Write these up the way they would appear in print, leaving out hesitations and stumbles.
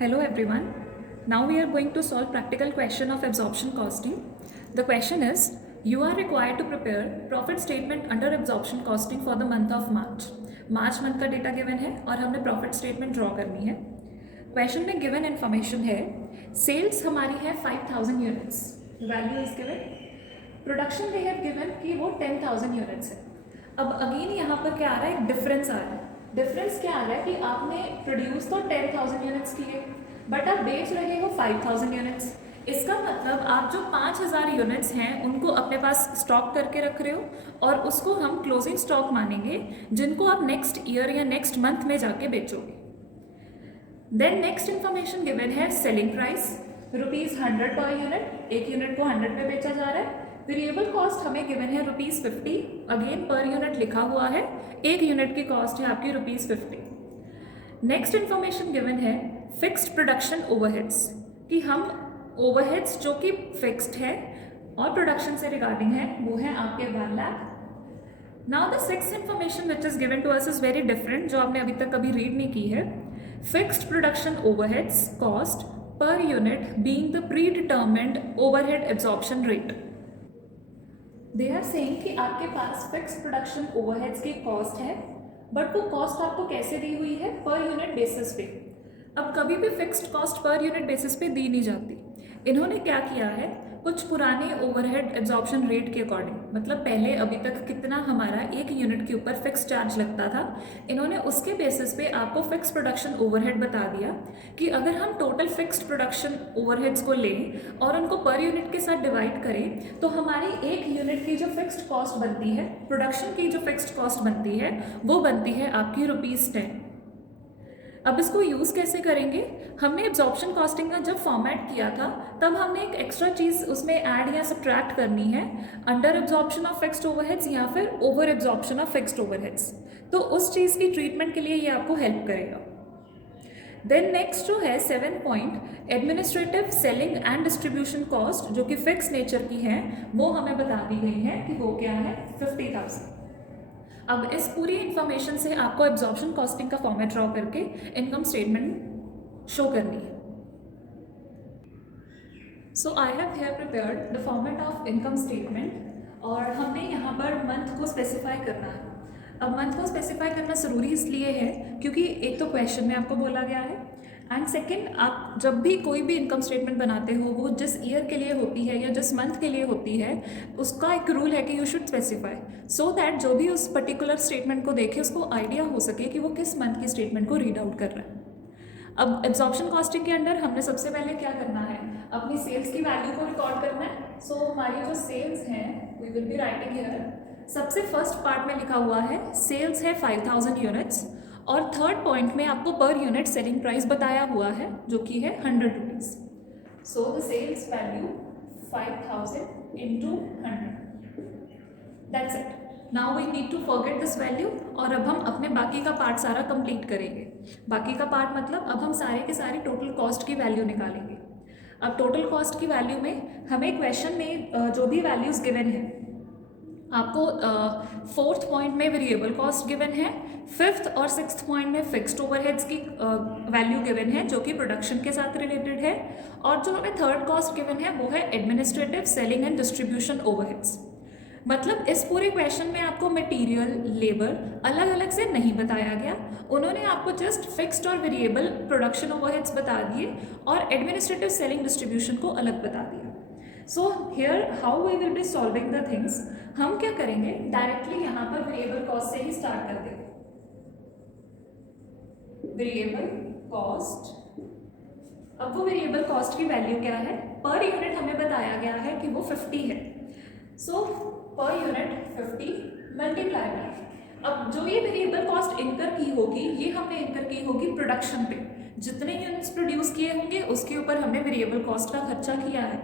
Hello everyone. Now we are going to solve practical question of absorption costing. The question is, you are required to prepare profit statement under absorption costing for the month of March. March month का data given है और हमने profit statement draw करनी है. Question में given information है, sales हमारी है 5000 units, value is given. Production they have given कि वो 10,000 यूनिट्स है. अब अगेन यहाँ पर क्या आ रहा है, एक डिफरेंस आ रहा है. डिफरेंस क्या आ रहा है कि आपने प्रोड्यूस तो 10,000 यूनिट्स किए बट आप बेच रहे हो 5,000 यूनिट्स. इसका मतलब आप जो 5,000 यूनिट्स हैं उनको अपने पास स्टॉक करके रख रहे हो और उसको हम क्लोजिंग स्टॉक मानेंगे जिनको आप नेक्स्ट ईयर या नेक्स्ट मंथ में जाके बेचोगे. देन नेक्स्ट इन्फॉर्मेशन गिवन है सेलिंग प्राइस ₹100 पर यूनिट. एक यूनिट को 100 पे बेचा जा रहा है. वेरिएबल कॉस्ट हमें गिवन है ₹50. अगेन पर यूनिट लिखा हुआ है, एक यूनिट की कॉस्ट है आपकी ₹50. नेक्स्ट इन्फॉर्मेशन गिवन है फिक्स्ड प्रोडक्शन ओवरहेड्स, कि हम ओवरहेड्स जो कि फिक्स्ड है और प्रोडक्शन से रिगार्डिंग है वो है आपके 1 lakh. Now the sixth information which is given to us is very different, जो आपने अभी तक कभी रीड नहीं की है. Fixed production overheads cost per unit being the predetermined overhead absorption rate. They are saying कि आपके पास फिक्स प्रोडक्शन ओवरहेड्स की कॉस्ट है बट वो कॉस्ट आपको कैसे दी हुई है, पर यूनिट बेसिस पे. अब कभी भी fixed cost per unit basis पे दी नहीं जाती. इन्होंने क्या किया है, कुछ पुराने ओवरहेड एब्जॉर्प्शन रेट के अकॉर्डिंग, मतलब पहले अभी तक कितना हमारा एक यूनिट के ऊपर फिक्स चार्ज लगता था, इन्होंने उसके बेसिस पे आपको फिक्स प्रोडक्शन ओवरहेड बता दिया कि अगर हम टोटल फिक्स्ड प्रोडक्शन ओवरहेड्स को लें और उनको पर यूनिट के साथ डिवाइड करें तो हमारी एक यूनिट की जो फिक्स्ड कॉस्ट बनती है, प्रोडक्शन की जो फिक्स्ड कॉस्ट बनती है वो बनती है आपकी ₹10. अब इसको यूज़ कैसे करेंगे, हमने एब्जॉर्प्शन कॉस्टिंग का जब फॉर्मेट किया था तब हमने एक एक्स्ट्रा चीज़ उसमें ऐड या सब्ट्रैक्ट करनी है, under absorption of fixed overheads या फिर over absorption of fixed overheads. तो उस चीज़ की ट्रीटमेंट के लिए ये आपको हेल्प करेगा. देन नेक्स्ट जो है 7 point, administrative selling and distribution cost, जो कि फिक्स नेचर की है, वो हमें बता दी गई है कि वो क्या है, 50,000. अब इस पूरी इंफॉर्मेशन से आपको एब्जॉर्प्शन कॉस्टिंग का फॉर्मेट ड्रॉ करके इनकम स्टेटमेंट शो करनी है. So I have here prepared the format of income statement और हमने यहाँ पर मंथ को स्पेसिफाई करना है. अब मंथ को स्पेसिफाई करना ज़रूरी इसलिए है क्योंकि एक तो क्वेश्चन में आपको बोला गया है एंड सेकेंड, आप जब भी कोई भी इनकम स्टेटमेंट बनाते हो वो जिस ईयर के लिए होती है या जिस मंथ के लिए होती है उसका एक रूल है कि you should specify, so that जो भी उस पर्टिकुलर स्टेटमेंट को देखे उसको आइडिया हो सके कि वो किस मंथ की स्टेटमेंट को रीड आउट कर रहा है. अब एब्जॉर्प्शन कॉस्टिंग के अंडर हमने सबसे पहले क्या करना है, अपनी सेल्स की वैल्यू को रिकॉर्ड करना है. सो हमारी जो सेल्स हैं we will be writing here. सबसे फर्स्ट पार्ट में लिखा हुआ है सेल्स है 5,000 यूनिट्स और थर्ड पॉइंट में आपको पर यूनिट सेलिंग प्राइस बताया हुआ है जो कि है ₹100. So the sales value 5,000 into 100. That's it. Now we need to forget this value और अब हम अपने बाकी का पार्ट सारा कंप्लीट करेंगे. बाकी का पार्ट मतलब अब हम सारे के सारे टोटल कॉस्ट की वैल्यू निकालेंगे. अब टोटल कॉस्ट की वैल्यू में हमें क्वेश्चन में जो भी वैल्यूज़ गिवन है, आपको फोर्थ पॉइंट में वेरिएबल कॉस्ट गिवन है, फिफ्थ और सिक्स्थ पॉइंट में फिक्स्ड ओवरहेड्स की वैल्यू गिवन है जो कि प्रोडक्शन के साथ रिलेटेड है, और जो हमें थर्ड कॉस्ट गिवन है वो है administrative selling and distribution overheads. मतलब इस पूरे क्वेश्चन में आपको मटेरियल, लेबर अलग अलग से नहीं बताया गया. उन्होंने आपको जस्ट फिक्स्ड और वेरिएबल प्रोडक्शन ओवरहेड्स बता दिए और एडमिनिस्ट्रेटिव सेलिंग डिस्ट्रीब्यूशन को अलग बता दिया. So here how we will be solving the things, हम क्या करेंगे, डायरेक्टली यहाँ पर वेरिएबल कॉस्ट से ही स्टार्ट कर देंगे. वेरिएबल कॉस्ट, अब वो वेरिएबल कॉस्ट की वैल्यू क्या है, पर यूनिट हमें बताया गया है कि वो 50 है. सो पर यूनिट 50 मल्टीप्लाई बाय, अब जो ये वेरिएबल कॉस्ट इनकर की होगी ये हमने इनकर की होगी प्रोडक्शन पे. जितने यूनिट्स प्रोड्यूस किए होंगे उसके ऊपर हमने वेरिएबल कॉस्ट का खर्चा किया है.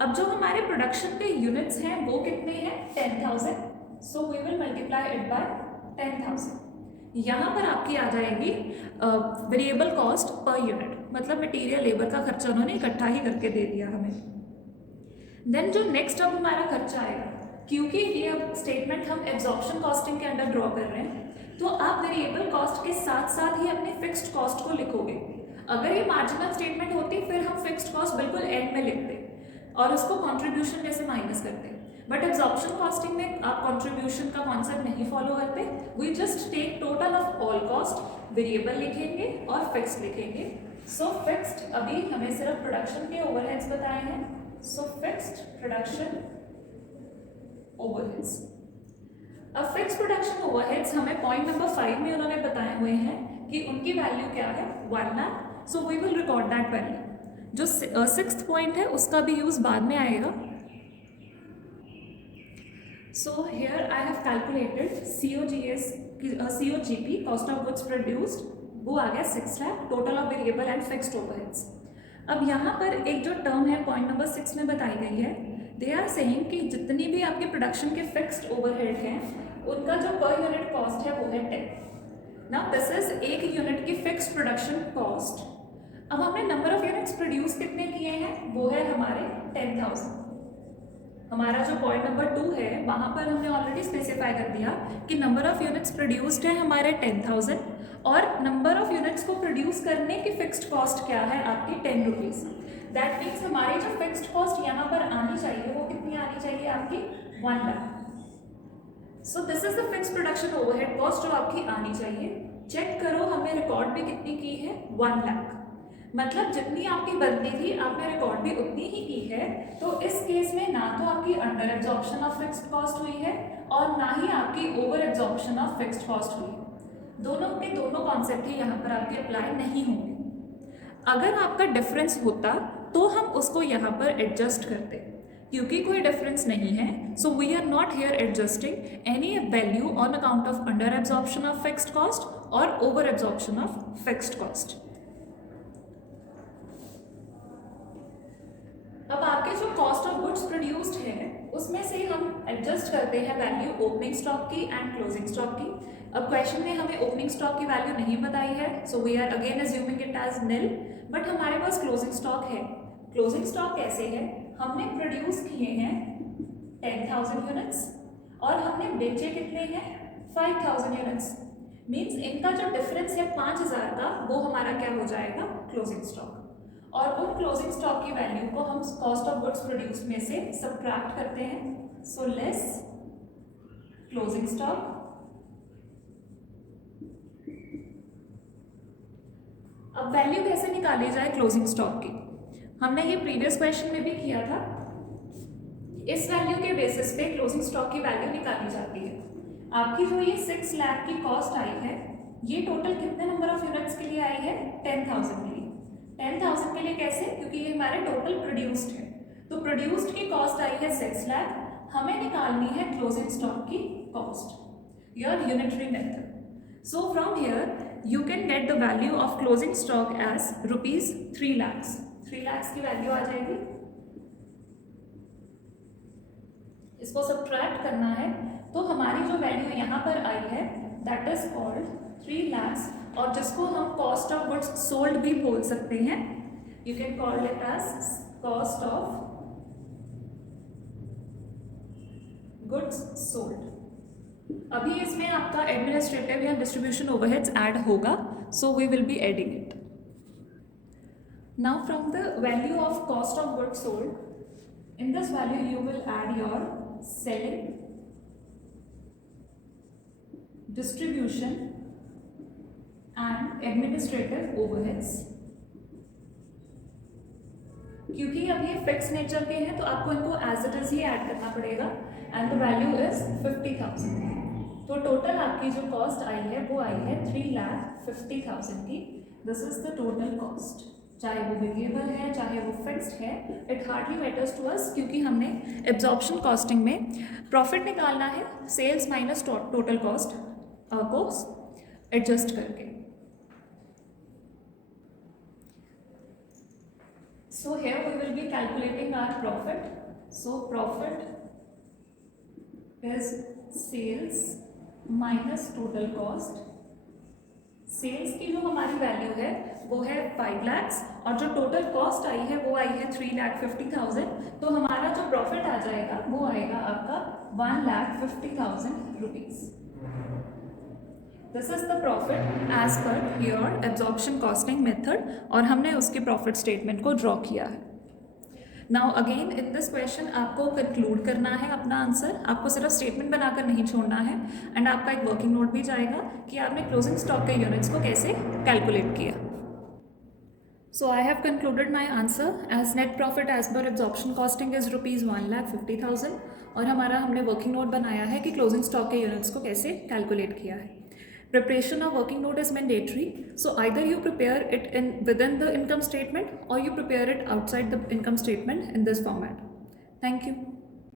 अब जो हमारे प्रोडक्शन पे यूनिट्स हैं वो कितने हैं, 10,000. So we will multiply it by 10,000. यहाँ पर आपकी आ जाएगी वेरिएबल कॉस्ट पर यूनिट, मतलब मटेरियल लेबर का खर्चा उन्होंने इकट्ठा ही करके दे दिया हमें. देन जो नेक्स्ट अब हमारा खर्चा आएगा, क्योंकि ये अब स्टेटमेंट हम एब्जॉर्प्शन कॉस्टिंग के अंडर ड्रॉ कर रहे हैं तो आप वेरिएबल कॉस्ट के साथ साथ ही अपने फिक्स्ड कॉस्ट को लिखोगे. अगर ये मार्जिनल स्टेटमेंट होती फिर हम फिक्स्ड कॉस्ट बिल्कुल एंड में लिखते और उसको कंट्रीब्यूशन में से माइनस करते, बट एब्जॉर्प्शन कॉस्टिंग में आप कंट्रीब्यूशन का कॉन्सेप्ट नहीं फॉलो करते। We just take total of all cost, variable लिखेंगे और फिक्स्ड लिखेंगे। सो फिक्स्ड अभी हमें सिर्फ प्रोडक्शन के ओवरहेड्स बताए हैं, सो फिक्स्ड प्रोडक्शन ओवरहेड्स। अब फिक्स्ड प्रोडक्शन ओवरहेड्स हमें पॉइंट नंबर 5 में उन्होंने बताए हुए हैं कि उनकी वैल्यू क्या है 1 lakh, so we will record that value. जो 6th पॉइंट है उसका भी यूज बाद में आएगा। So here I have calculated COGP cost of goods produced, वो आ गया 6 lakh, total of variable and fixed overheads. अब यहाँ पर एक जो टर्म है पॉइंट नंबर 6 में बताई गई है, दे आर सेइंग कि जितनी भी आपके प्रोडक्शन के फिक्स्ड ओवरहेड हैं उनका जो पर यूनिट कॉस्ट है वो है 10। नाउ दिस इज एक यूनिट की फिक्स्ड प्रोडक्शन कॉस्ट। अब हमने नंबर ऑफ यूनिट्स प्रोड्यूस कितने किए हैं, वो है हमारे 10,000। हमारा जो पॉइंट नंबर 2 है वहाँ पर हमने ऑलरेडी स्पेसिफाई कर दिया कि नंबर ऑफ यूनिट्स प्रोड्यूस्ड है हमारे 10,000 और नंबर ऑफ यूनिट्स को प्रोड्यूस करने की फिक्स्ड कॉस्ट क्या है आपकी 10 रुपीज़। दैट मीन्स हमारी जो फिक्स्ड कॉस्ट यहाँ पर आनी चाहिए वो कितनी आनी चाहिए आपकी 1 lakh. So this is the fixed production overhead cost जो आपकी आनी चाहिए। चेक करो हमने रिकॉर्ड भी कितनी की है 1 लाख, मतलब जितनी आपकी बनती थी आपने रिकॉर्ड भी उतनी ही की है। तो इस केस में ना तो आपकी under absorption of fixed cost हुई है और ना ही आपकी over absorption of fixed cost हुई है। दोनों के दोनों कॉन्सेप्ट ही यहाँ पर आपके अप्लाई नहीं होंगे। अगर आपका डिफरेंस होता तो हम उसको यहाँ पर एडजस्ट करते, क्योंकि कोई डिफरेंस नहीं है। So we are not here adjusting any value on account of under absorption of fixed cost और over absorption of fixed cost. अब आपके जो कॉस्ट ऑफ गुड्स प्रोड्यूस्ड है उसमें से हम एडजस्ट करते हैं वैल्यू ओपनिंग स्टॉक की एंड क्लोजिंग स्टॉक की। अब क्वेश्चन में हमें ओपनिंग स्टॉक की वैल्यू नहीं बताई है, so we are again assuming it as nil, but हमारे पास क्लोजिंग स्टॉक है। क्लोजिंग स्टॉक कैसे है, हमने प्रोड्यूस किए हैं 10,000 यूनिट्स और हमने बेचे कितने हैं 5,000 यूनिट्स। मीन्स इनका जो डिफरेंस है 5,000 का वो हमारा क्या हो जाएगा क्लोजिंग स्टॉक, और उन क्लोजिंग स्टॉक की वैल्यू को हम कॉस्ट ऑफ गुड्स प्रोड्यूस में से सबट्रैक्ट करते हैं। So less closing stock. अब वैल्यू कैसे निकाली जाए क्लोजिंग स्टॉक की, हमने ये प्रीवियस क्वेश्चन में भी किया था। इस वैल्यू के बेसिस पे क्लोजिंग स्टॉक की वैल्यू निकाली जाती है। आपकी जो ये 6 लाख की कॉस्ट आई है ये टोटल कितने नंबर ऑफ यूनिट्स के लिए आई है 10,000 के लिए। 10,000 के लिए कैसे, क्योंकि ये हमारे टोटल प्रोड्यूस्ड है, तो प्रोड्यूस्ड की कॉस्ट आई है 6 लाख, हमें निकालनी है क्लोजिंग स्टॉक की cost, your unitary method. So from here you can get the value of closing stock as rupees 3 lakh. 3 lakh की वैल्यू आ जाएगी। इसको सबट्रैक्ट करना है तो हमारी जो वैल्यू यहाँ पर आई है दैट इज कॉल्ड 3 लाख, और जिसको हम कॉस्ट ऑफ गुड्स सोल्ड भी बोल सकते हैं। You can call it as cost of goods sold. अभी इसमें आपका एडमिनिस्ट्रेटिव या डिस्ट्रीब्यूशन ओवरहेड्स ऐड होगा, so we will be adding it. Now from the value of cost of goods sold, in this value you will add your selling, distribution and administrative overheads। क्योंकि अब ये fix nature के हैं तो आपको इनको as it is ही add करना पड़ेगा, एंड द वैल्यू इज 50,000। तो टोटल आपकी जो कॉस्ट आई है वो आई है 3,50,000 की। This is the total cost, चाहे वो वेरिएबल है चाहे वो फिक्स्ड है, it hardly matters to us, क्योंकि हमने एब्जॉर्प्शन कॉस्टिंग में प्रॉफिट निकालना है सेल्स माइनस टोटल कॉस्ट को एडजस्ट करके। So here we will be calculating our profit. So profit is sales minus total cost. Sales की जो हमारी वैल्यू है वो है 5 लाख और जो टोटल कॉस्ट आई है वो आई है 3,50,000, तो हमारा जो प्रॉफिट आ जाएगा वो आएगा आपका 1,50,000 rupees. This is the profit as per your absorption costing method और हमने उसके प्रॉफिट स्टेटमेंट को ड्रॉ किया है. Now again in this question आपको कंक्लूड करना है अपना आंसर, आपको सिर्फ स्टेटमेंट बनाकर नहीं छोड़ना है एंड आपका एक वर्किंग नोट भी जाएगा कि आपने क्लोजिंग स्टॉक के यूनिट्स को कैसे कैलकुलेट किया. So I have concluded my answer as net profit as per absorption costing is ₹1,50,000 और हमने वर्किंग नोट बनाया है कि क्लोजिंग स्टॉक के यूनिट्स को कैसे कैलकुलेट किया है. Preparation of working note is mandatory, so either you prepare it within the income statement or you prepare it outside the income statement in this format. Thank you.